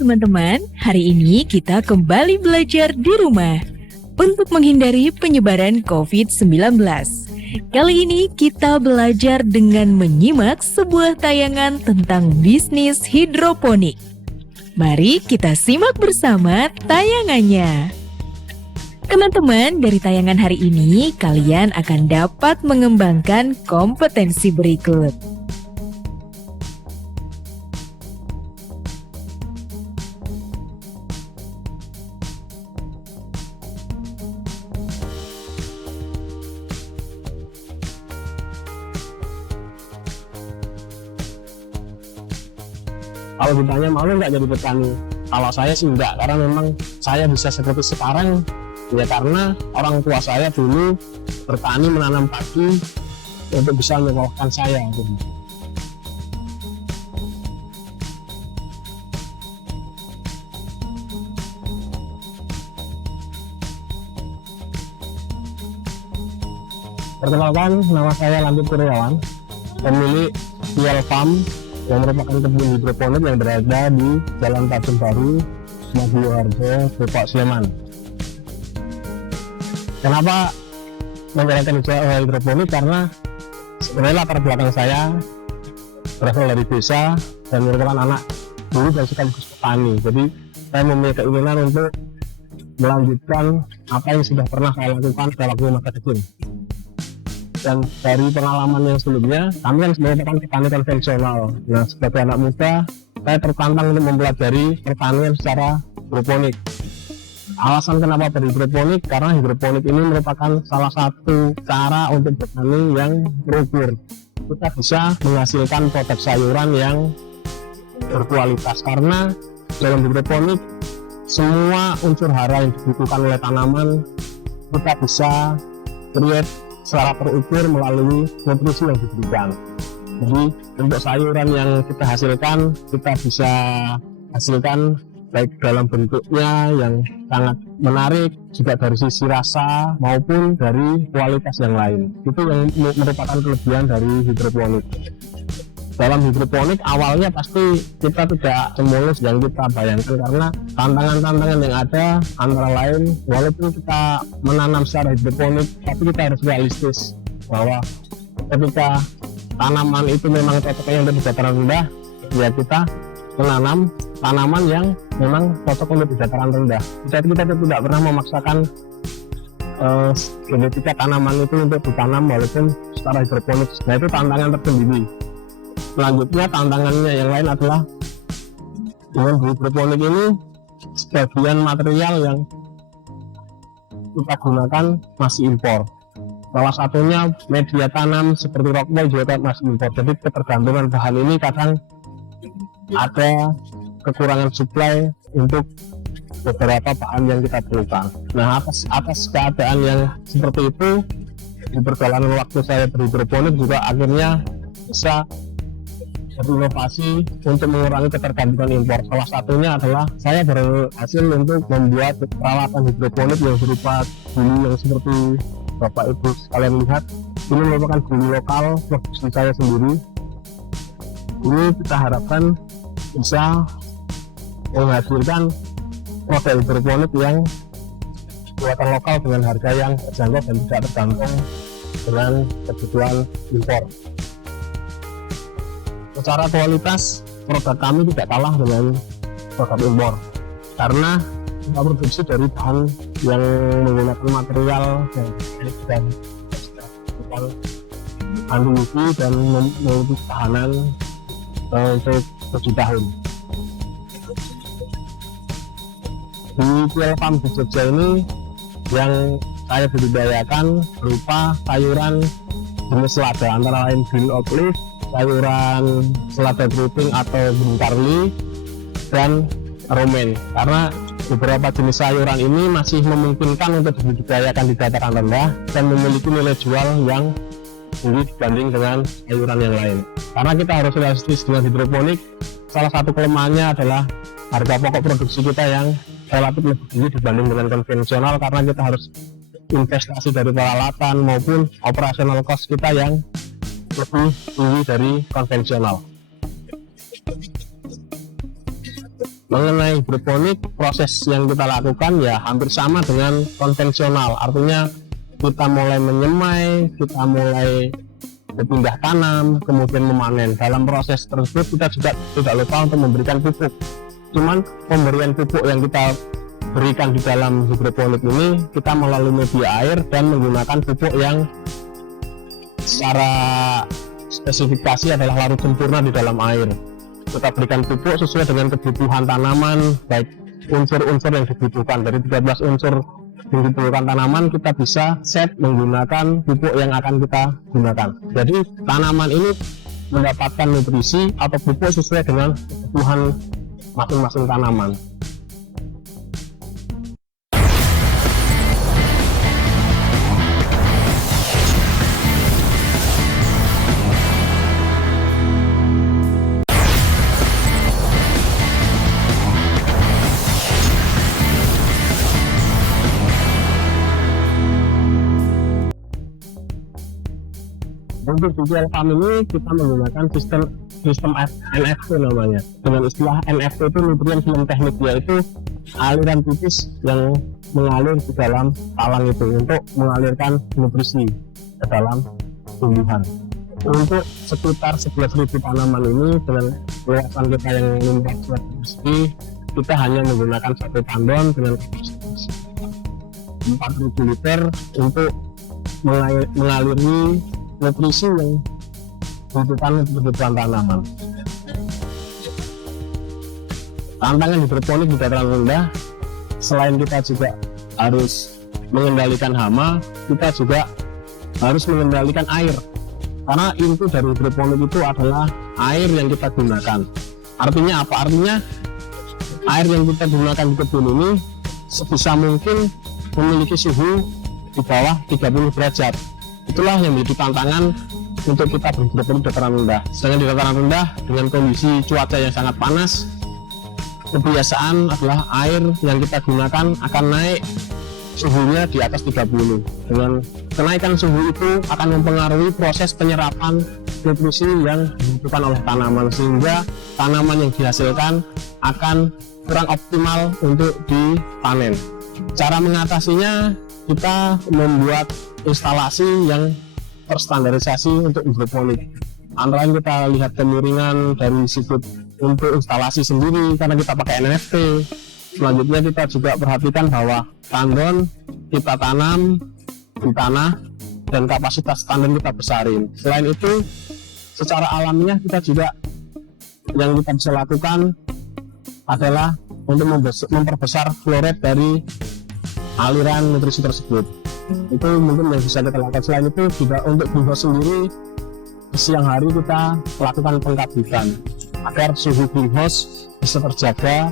teman-teman, hari ini kita kembali belajar di rumah untuk menghindari penyebaran COVID-19. Kali ini kita belajar dengan menyimak sebuah tayangan tentang bisnis hidroponik. Mari kita simak bersama tayangannya. Teman-teman, dari tayangan hari ini kalian akan dapat mengembangkan kompetensi berikut. Kalau ditanya malu nggak jadi petani? Kalau saya sih enggak, karena memang saya bisa seperti sekarang ya karena orang tua saya dulu bertani menanam padi untuk bisa menyekolahkan saya. Perkenalkan, nama saya Lanjut Kurniawan, pemilik Piel Farm yang merupakan kebun hidroponik yang berada di Jalan Tajam Baru, Sidoarjo, Depok, Sleman. Kenapa menjalankan usaha hidroponik? Karena sebenarnya latar belakang saya berasal dari desa dan merupakan anak dulu dan sekaligus petani. Jadi saya mempunyai keinginan untuk melanjutkan apa yang sudah pernah saya lakukan pada waktu masa kecil. Dan dari pengalaman yang sebelumnya, kami kan sebenarnya petani konvensional. Nah, sebagai anak muda, saya tertantang untuk mempelajari pertanian secara hidroponik. Alasan kenapa berhidroponik? Karena hidroponik ini merupakan salah satu cara untuk bertani yang terukur. Kita bisa menghasilkan produk sayuran yang berkualitas. Karena dalam hidroponik, semua unsur hara yang dibutuhkan oleh tanaman kita bisa create secara terukur melalui nutrisi yang diberikan. Jadi untuk sayuran yang kita hasilkan, kita bisa hasilkan baik dalam bentuknya yang sangat menarik, juga dari sisi rasa maupun dari kualitas yang lain. Itu yang merupakan kelebihan dari hidroponik. Dalam hidroponik awalnya pasti kita tidak semulus yang kita bayangkan, karena tantangan-tantangan yang ada antara lain, walaupun kita menanam secara hidroponik, tapi kita harus realistis bahwa ketika tanaman itu memang cocoknya untuk di dataran rendah, ya kita menanam tanaman yang memang cocok untuk di dataran rendah. Jadi kita tidak pernah memaksakan genetika tanaman itu untuk ditanam walaupun secara hidroponik. Nah, itu tantangan tersendiri. Selanjutnya tantangannya yang lain adalah dengan hidroponik ini sebagian material yang kita gunakan masih impor. Salah satunya media tanam seperti rockwool juga masih impor. Jadi ketergantungan bahan ini kadang ada kekurangan supply untuk beberapa bahan yang kita perlukan. Nah, atas keadaan yang seperti itu, di perjalanan waktu saya berhidroponik juga akhirnya bisa berinovasi untuk mengurangi ketergantungan impor. Salah satunya adalah saya berhasil untuk membuat peralatan hidroponik yang berupa bulu yang seperti Bapak Ibu sekalian lihat. Ini merupakan bulu lokal produksi saya sendiri. Ini kita harapkan bisa menghasilkan produk hidroponik yang buatan lokal dengan harga yang terjangkau dan tidak tergantung dengan kebutuhan impor. Secara kualitas produk kami tidak kalah dengan produk impor karena kita produksi dari bahan yang menggunakan material dan anti UV dan memiliki ketahanan untuk 7 tahun. Di Piel Farm di Jogja ini yang saya budidayakan berupa sayuran jenis selada, antara lain green oak leaf, sayuran selada keriting atau broccoli, dan romaine. Karena beberapa jenis sayuran ini masih memungkinkan untuk dibudidayakan di dataran rendah dan memiliki nilai jual yang tinggi dibanding dengan sayuran yang lain. Karena kita harus realistis dengan hidroponik, salah satu kelemahannya adalah harga pokok produksi kita yang relatif lebih tinggi dibanding dengan konvensional, karena kita harus investasi dari peralatan maupun operasional cost kita yang lebih tinggi dari konvensional. Mengenai hidroponik, proses yang kita lakukan ya hampir sama dengan konvensional, artinya kita mulai menyemai, kita mulai berpindah tanam, kemudian memanen. Dalam proses tersebut kita juga tidak lupa untuk memberikan pupuk. Cuman pemberian pupuk yang kita berikan di dalam hidroponik ini kita melalui media air dan menggunakan pupuk yang secara spesifikasi adalah larut sempurna di dalam air. Kita berikan pupuk sesuai dengan kebutuhan tanaman, baik unsur-unsur yang dibutuhkan. Dari 13 unsur yang dibutuhkan tanaman, kita bisa set menggunakan pupuk yang akan kita gunakan. Jadi tanaman ini mendapatkan nutrisi atau pupuk sesuai dengan kebutuhan masing-masing tanaman. Untuk tujuan farm ini kita menggunakan sistem NFT namanya. Dengan istilah NFT itu nutrien film teknik, yaitu aliran tipis yang mengalir di dalam talang itu untuk mengalirkan nutrisi ke dalam tumbuhan. Untuk sekitar 11.000 tanaman ini dengan luasan kita yang 500 persegi, kita hanya menggunakan satu tandon dengan kapasitas 4.000 liter untuk mengaliri nutrisi yang dibutuhkan untuk kebutuhan tanaman. Tantangan hidroponik di dataran rendah, selain kita juga harus mengendalikan hama, kita juga harus mengendalikan air. Karena inti dari hidroponik itu adalah air yang kita gunakan. Artinya apa? Artinya air yang kita gunakan di kebun ini sebisa mungkin memiliki suhu di bawah 30 derajat. Itulah yang menjadi tantangan untuk kita berhidroponik di dataran rendah. Sedangkan di dataran rendah dengan kondisi cuaca yang sangat panas, kebiasaan adalah air yang kita gunakan akan naik suhunya di atas 30. Dengan kenaikan suhu itu akan mempengaruhi proses penyerapan nutrisi yang dibutuhkan oleh tanaman, sehingga tanaman yang dihasilkan akan kurang optimal untuk dipanen. Cara mengatasinya, kita membuat instalasi yang terstandarisasi untuk hidroponik. Antara lain kita lihat kemiringan dari sudut untuk instalasi sendiri karena kita pakai NFT. Selanjutnya kita juga perhatikan bahwa tandon kita tanam di tanah dan kapasitas tandon kita besarin. Selain itu, secara alamiah kita juga yang kita bisa lakukan adalah untuk memperbesar flow rate dari aliran nutrisi tersebut. Itu mungkin yang bisa kita lakukan. Selain itu juga untuk greenhouse sendiri, siang hari kita melakukan pengkabutan agar suhu greenhouse bisa terjaga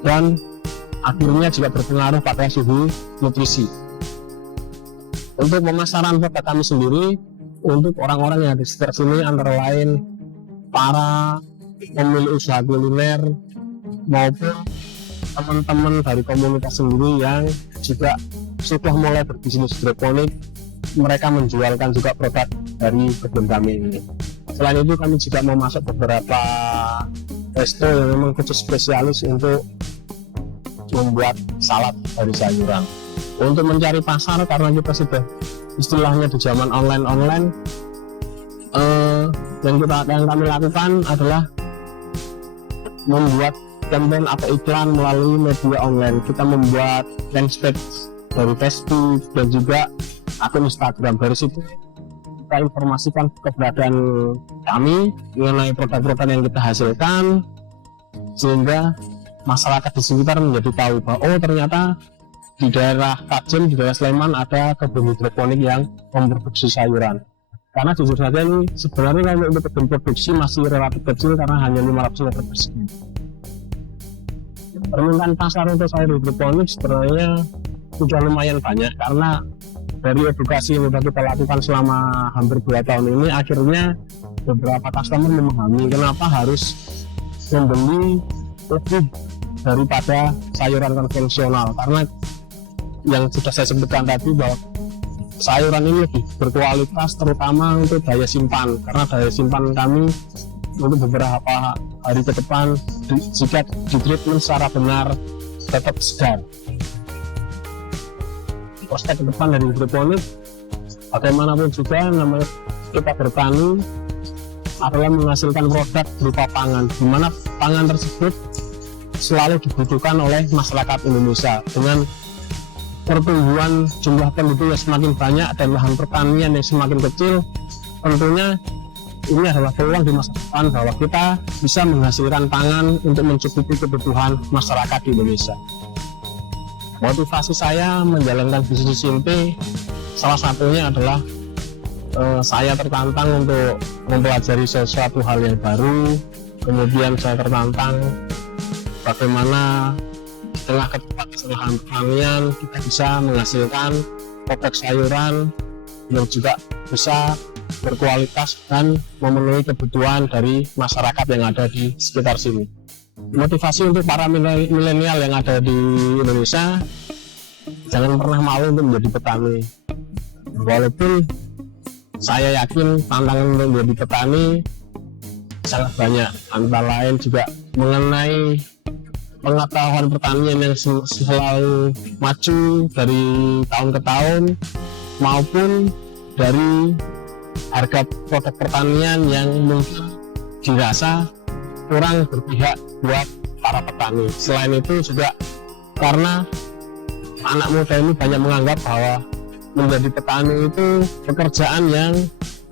dan akhirnya juga berpengaruh pada suhu nutrisi. Untuk pemasaran produk kami sendiri, untuk orang-orang yang ada di sekitar sini antara lain para pemilik usaha kuliner maupun teman-teman dari komunitas sendiri yang juga sudah mulai berbisnis hidroponik, mereka menjualkan juga produk dari kebun kami ini. Selain itu kami juga memasuk beberapa resto yang memang khusus spesialis untuk membuat salad dari sayuran. Untuk mencari pasar, karena kita sudah istilahnya di zaman online, yang kami lakukan adalah membuat campaign atau iklan melalui media online. Kita membuat landing page dari Facebook dan juga akun Instagram. Dari situ kita informasikan keberadaan kami mengenai produk-produk yang kita hasilkan, sehingga masyarakat di sekitar menjadi tahu bahwa oh ternyata di daerah Kajen, di daerah Sleman ada kebun hidroponik yang memproduksi sayuran. Karena jujur saja ini sebenarnya kalau untuk kebun produksi masih relatif kecil karena hanya 500 meter persegi. Permintaan pasar untuk sayur hidroponik sebenarnya sudah lumayan banyak, karena dari edukasi yang sudah kita lakukan selama hampir 2 tahun ini, akhirnya beberapa customer memahami kenapa harus membeli lebih daripada sayuran konvensional. Karena yang sudah saya sebutkan tadi bahwa sayuran ini lebih berkualitas, terutama untuk daya simpan, karena daya simpan kami untuk beberapa hari ke depan jika ditreatment secara benar tetap segar. Prospek ke depan dari hidroponik bagaimanapun juga namanya kita bertani adalah menghasilkan produk berupa pangan, di mana pangan tersebut selalu dibutuhkan oleh masyarakat Indonesia. Dengan pertumbuhan jumlah penduduk yang semakin banyak dan lahan pertanian yang semakin kecil, tentunya ini adalah peluang di masa depan bahwa kita bisa menghasilkan pangan untuk mencukupi kebutuhan masyarakat di Indonesia. Motivasi saya menjalankan bisnis SMP salah satunya adalah saya tertantang untuk mempelajari sesuatu hal yang baru. Kemudian saya tertantang bagaimana di tengah keterbatasan pertanian kita bisa menghasilkan produk sayuran yang juga bisa berkualitas dan memenuhi kebutuhan dari masyarakat yang ada di sekitar sini. Motivasi untuk para milenial yang ada di Indonesia, jangan pernah malu untuk menjadi petani. Walaupun saya yakin tantangan untuk menjadi petani sangat banyak, antara lain juga mengenai pengetahuan pertanian yang selalu maju dari tahun ke tahun, maupun dari harga produk pertanian yang mungkin dirasa kurang berpihak buat para petani. Selain itu juga karena anak muda ini banyak menganggap bahwa menjadi petani itu pekerjaan yang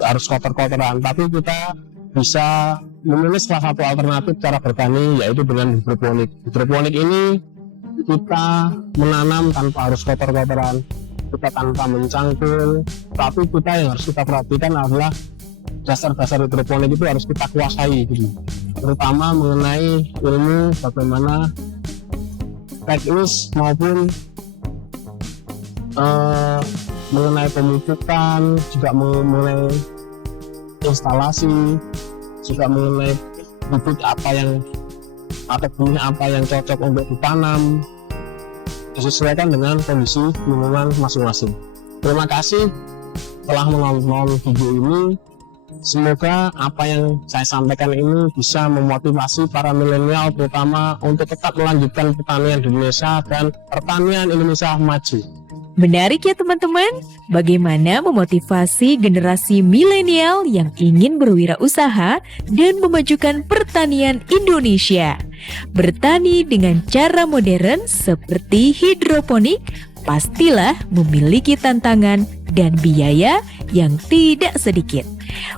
harus kotor-kotoran, tapi kita bisa memilih salah satu alternatif cara bertani, yaitu dengan hidroponik. Hidroponik ini kita menanam tanpa harus kotor-kotoran, kita tanpa mencangkul, tapi kita yang harus kita perhatikan adalah dasar-dasar hidroponik itu harus kita kuasai gitu. Terutama mengenai ilmu bagaimana teknis maupun mengenai pemupukan, juga mengenai instalasi, juga mengenai bibit apa yang atau benih apa yang cocok untuk ditanam, disesuaikan dengan kondisi lingkungan masing-masing. Terima kasih telah menonton video ini. Semoga apa yang saya sampaikan ini bisa memotivasi para milenial terutama untuk tetap melanjutkan pertanian di Indonesia dan pertanian Indonesia maju. Menarik ya teman-teman, bagaimana memotivasi generasi milenial yang ingin berwirausaha dan memajukan pertanian Indonesia. Bertani dengan cara modern seperti hidroponik pastilah memiliki tantangan dan biaya yang tidak sedikit.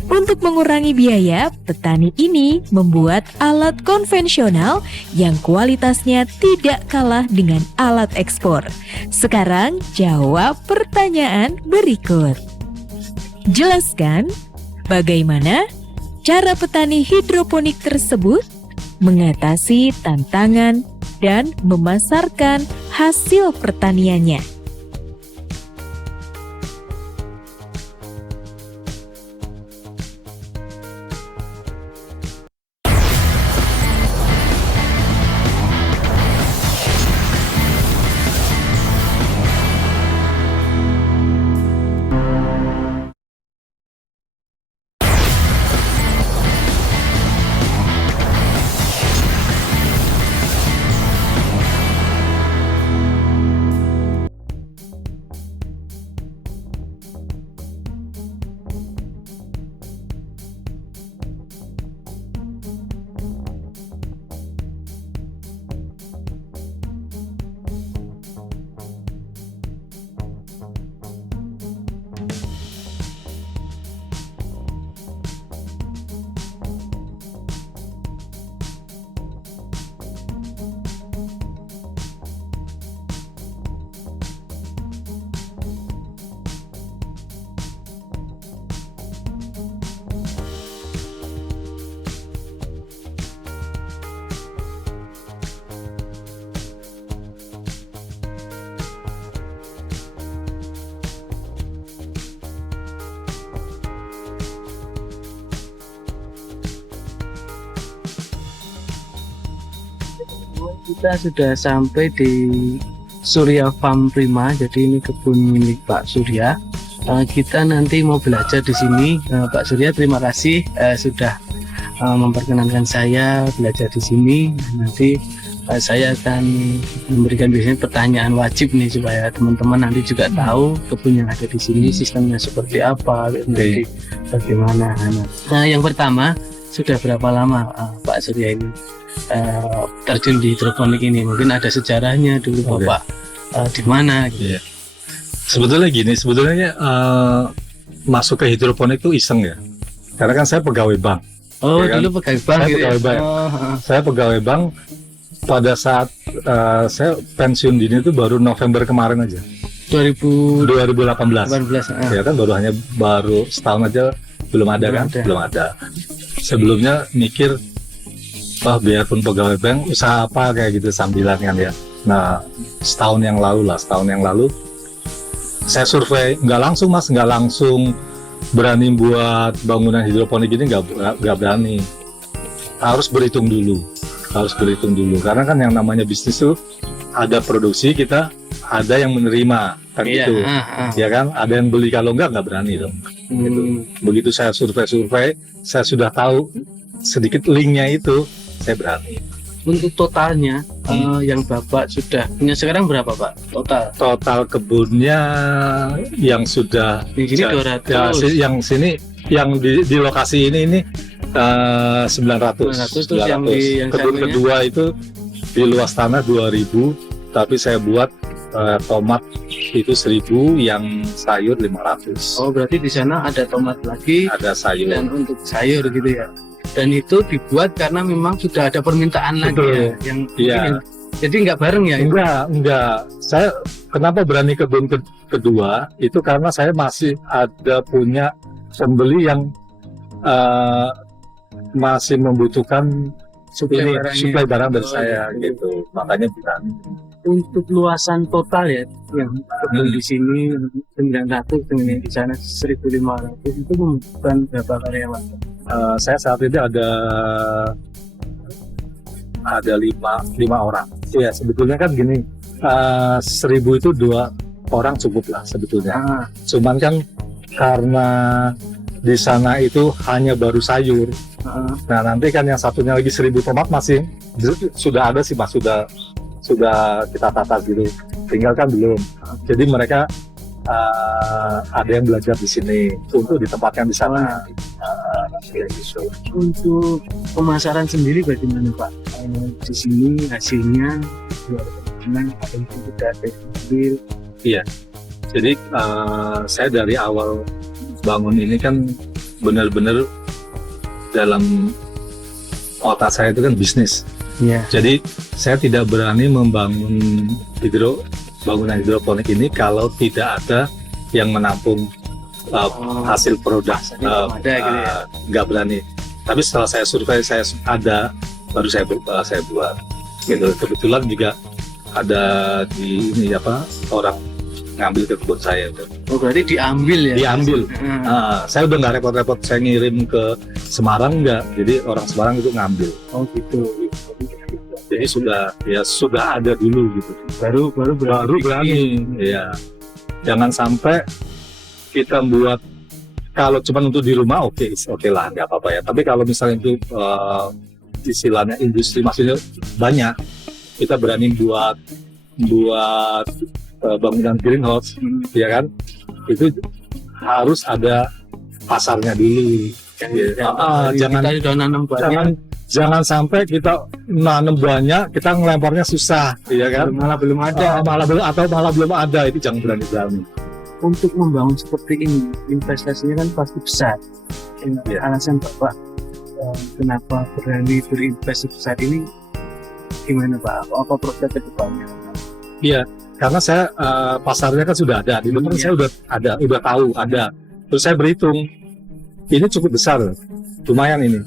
Untuk mengurangi biaya, petani ini membuat alat konvensional yang kualitasnya tidak kalah dengan alat ekspor. Sekarang jawab pertanyaan berikut. Jelaskan bagaimana cara petani hidroponik tersebut mengatasi tantangan dan memasarkan hasil pertaniannya. Kita sudah sampai di Surya Farm Prima, jadi ini kebun milik Pak Surya. Kita nanti mau belajar di sini. Pak Surya, terima kasih sudah memperkenankan saya belajar di sini. Nanti saya akan memberikan biasanya pertanyaan wajib nih supaya teman-teman nanti juga tahu kebun yang ada di sini sistemnya seperti apa, jadi bagaimana. Nah, yang pertama, sudah berapa lama Pak Surya ini terjun di hidroponik ini? Mungkin ada sejarahnya dulu Bapak di mana gitu. Iya. Sebetulnya gini, masuk ke hidroponik itu iseng ya. Karena kan saya pegawai bank. Oh, Ya kan? dulu pegawai bank Saya gitu pegawai ya? bank. Oh, Saya pegawai bank pada saat saya pensiun dini itu baru November kemarin aja. 2018. 2018. Ya kan baru setahun aja belum ada kan? Belum ada. Sebelumnya mikir biarpun pegawai bank usaha apa kayak gitu sambilan kan ya. Nah, setahun yang lalu saya survei, nggak langsung berani buat bangunan hidroponik ini, nggak berani. Harus berhitung dulu karena kan yang namanya bisnis itu ada produksi, kita ada yang menerima kan gitu. Ya kan, ada yang beli, kalau nggak berani dong. Gitu. Begitu saya survei, saya sudah tahu sedikit linknya itu, saya berani. Untuk totalnya yang Bapak sudah punya sekarang berapa Pak? Total kebunnya yang sudah di sini 200. yang sini yang di lokasi ini 900. Terus yang di yang kebun satunya? kedua itu di luas tanah 2000, tapi saya buat tomat itu 1000, yang sayur 500. Oh, berarti di sana ada tomat lagi Ada sayur. dan untuk sayur gitu ya. Dan itu dibuat karena memang sudah ada permintaan lagi Betul. ya. Yang Iya. mungkin jadi nggak bareng ya? Enggak. Saya kenapa berani kebun kedua itu karena saya masih ada punya pembeli yang masih membutuhkan suplai barang dari saya gitu. Makanya berani. Untuk luasan total ya yang kebun di sini 900 dengan yang di sana 1500 itu membutuhkan berapa karyawan? Saya saat ini ada 5 orang. Iya, sebetulnya kan gini, 1000 itu 2 orang cukup lah sebetulnya. Cuman kan karena di sana itu hanya baru sayur. Nah, nanti kan yang satunya lagi 1000 tomat masih sudah ada sih Mas, sudah kita tata gitu. Tinggal kan belum. Jadi mereka ada yang belajar di sini untuk ditempatkan di sana. Untuk pemasaran sendiri bagaimana Pak? Di sini hasilnya bagaimana? Ada yang sudah diambil? Jadi saya dari awal bangun ini kan benar-benar dalam otak saya itu kan bisnis. Iya. Jadi saya tidak berani membangun bangunan hidroponik ini kalau tidak ada yang menampung hasil produk. Ada gitu ya. Nggak berani. Tapi setelah saya survei, saya ada, baru saya buat. Gitu. Kebetulan juga ada di ini orang ngambil ke kebun saya. Oh, berarti diambil ya? Diambil. Saya udah nggak repot-repot saya ngirim ke Semarang, nggak. Jadi orang Semarang itu ngambil. Oh gitu. Jadi sudah ada dulu gitu. Baru berani. Ya. Jangan sampai kita buat, kalau cuma untuk di rumah oke lah, nggak apa-apa ya. Tapi kalau misalnya itu istilahnya industri, maksudnya banyak, kita berani buat bangunan greenhouse, ya kan? Itu harus ada pasarnya dulu. Jangan sampai kita nanam banyak, kita ngelemparnya susah, ya kan? Malah belum ada. Malah belum ada, itu jangan berani. Untuk membangun seperti ini, investasinya kan pasti besar. Alasan Bapak kenapa berani berinvestasi besar ini gimana Pak? Apa prospek ke depannya? Iya, karena saya pasarnya kan sudah ada, di depan saya udah tahu ada. Terus saya berhitung, ini cukup besar, lumayan ini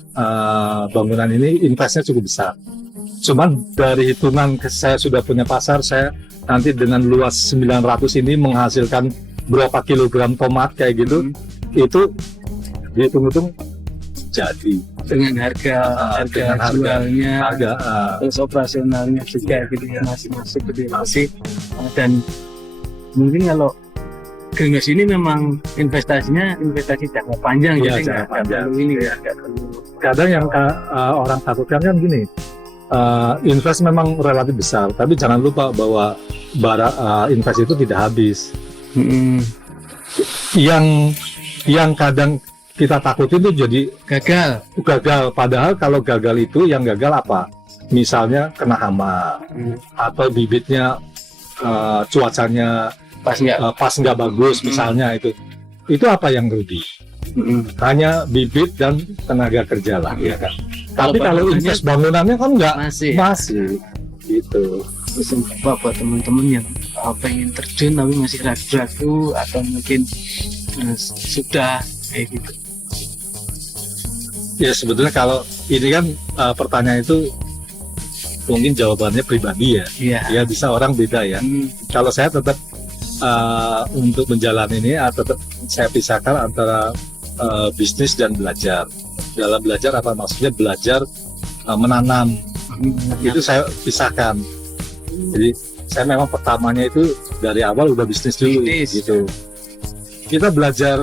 bangunan ini investnya cukup besar. Cuman dari hitungan saya sudah punya pasar, saya nanti dengan luas 900 ini menghasilkan berapa kilogram tomat kayak gitu, itu dihitung-hitung jadi dengan harga jualnya, terus operasionalnya juga gitu ya, masih gitu ya. Dan mungkin kalau Greenhouse ini memang investasinya investasi jangka panjang, Iya, jadi jangka nggak panjang. perlu ini Iya. nggak perlu. Kadang yang orang takutkan kan gini, invest memang relatif besar, tapi jangan lupa bahwa invest itu tidak habis. Mm-mm. Yang kadang kita takutin itu jadi gagal. Padahal kalau gagal itu yang gagal apa? Misalnya kena hama atau bibitnya cuacanya pas nggak bagus misalnya itu apa yang rugi? Hanya bibit dan tenaga kerja lah, ya kan. Tapi kalau bangunannya- invest bangunannya kan nggak masih gitu. pesan Bapak buat teman-teman yang pengen terjun tapi masih ragu-ragu atau mungkin sudah kayak gitu. Ya sebetulnya kalau ini kan pertanyaan itu mungkin jawabannya pribadi ya. Iya. Ya bisa orang beda ya. Kalau saya tetap untuk menjalani ini tetap saya pisahkan antara bisnis dan belajar. Dalam belajar apa maksudnya belajar menanam itu saya pisahkan. Jadi saya memang pertamanya itu dari awal udah bisnis dulu gitu. Kita belajar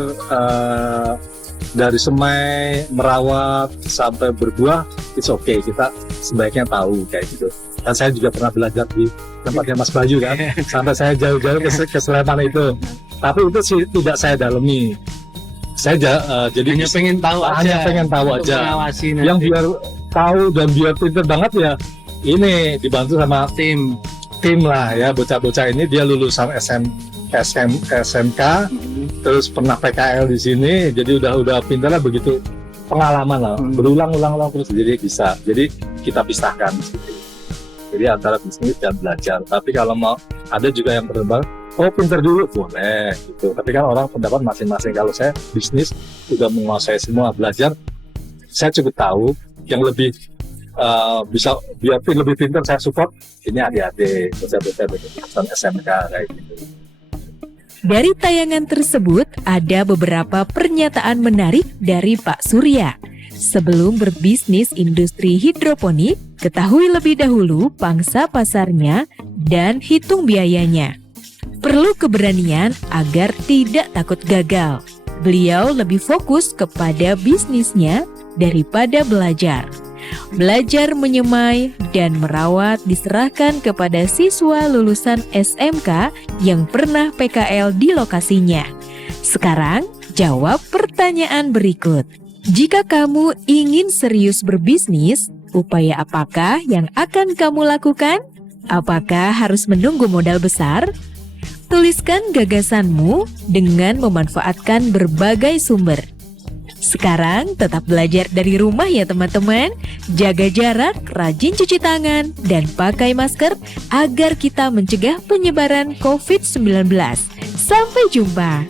dari semai merawat sampai berbuah, it's okay, kita sebaiknya tahu kayak gitu. Dan saya juga pernah belajar di tempatnya Mas Bayu kan, sampai saya jauh-jauh ke Sleman itu. Tapi itu sih tidak saya dalami. Saya jadi hanya pengen tahu hanya aja. pengen tahu Untuk aja. mengawasi Yang nanti. biar tahu dan biar pinter banget ya, ini dibantu sama tim lah ya, bocah-bocah ini dia lulusan SMK, terus pernah PKL di sini, jadi udah pintar lah, begitu pengalaman lah, berulang-ulang terus, jadi bisa. Jadi kita pisahkan di situ. Jadi antara bisnis dan belajar. Tapi kalau mau ada juga yang berkembang, oh pintar dulu boleh gitu. Tapi kan orang pendapat masing-masing. Kalau saya bisnis udah menguasai semua, belajar saya cukup tahu. Yang lebih bisa biar lebih pintar saya support ini adik-adik bocah-bocah lulusan SMK kayak gitu. Dari tayangan tersebut, ada beberapa pernyataan menarik dari Pak Surya. Sebelum berbisnis industri hidroponik, ketahui lebih dahulu pangsa pasarnya dan hitung biayanya. Perlu keberanian agar tidak takut gagal. Beliau lebih fokus kepada bisnisnya daripada belajar. Belajar menyemai dan merawat diserahkan kepada siswa lulusan SMK yang pernah PKL di lokasinya. Sekarang, jawab pertanyaan berikut. Jika kamu ingin serius berbisnis, upaya apakah yang akan kamu lakukan? Apakah harus menunggu modal besar? Tuliskan gagasanmu dengan memanfaatkan berbagai sumber. Sekarang tetap belajar dari rumah ya teman-teman. Jaga jarak, rajin cuci tangan, dan pakai masker agar kita mencegah penyebaran COVID-19. Sampai jumpa.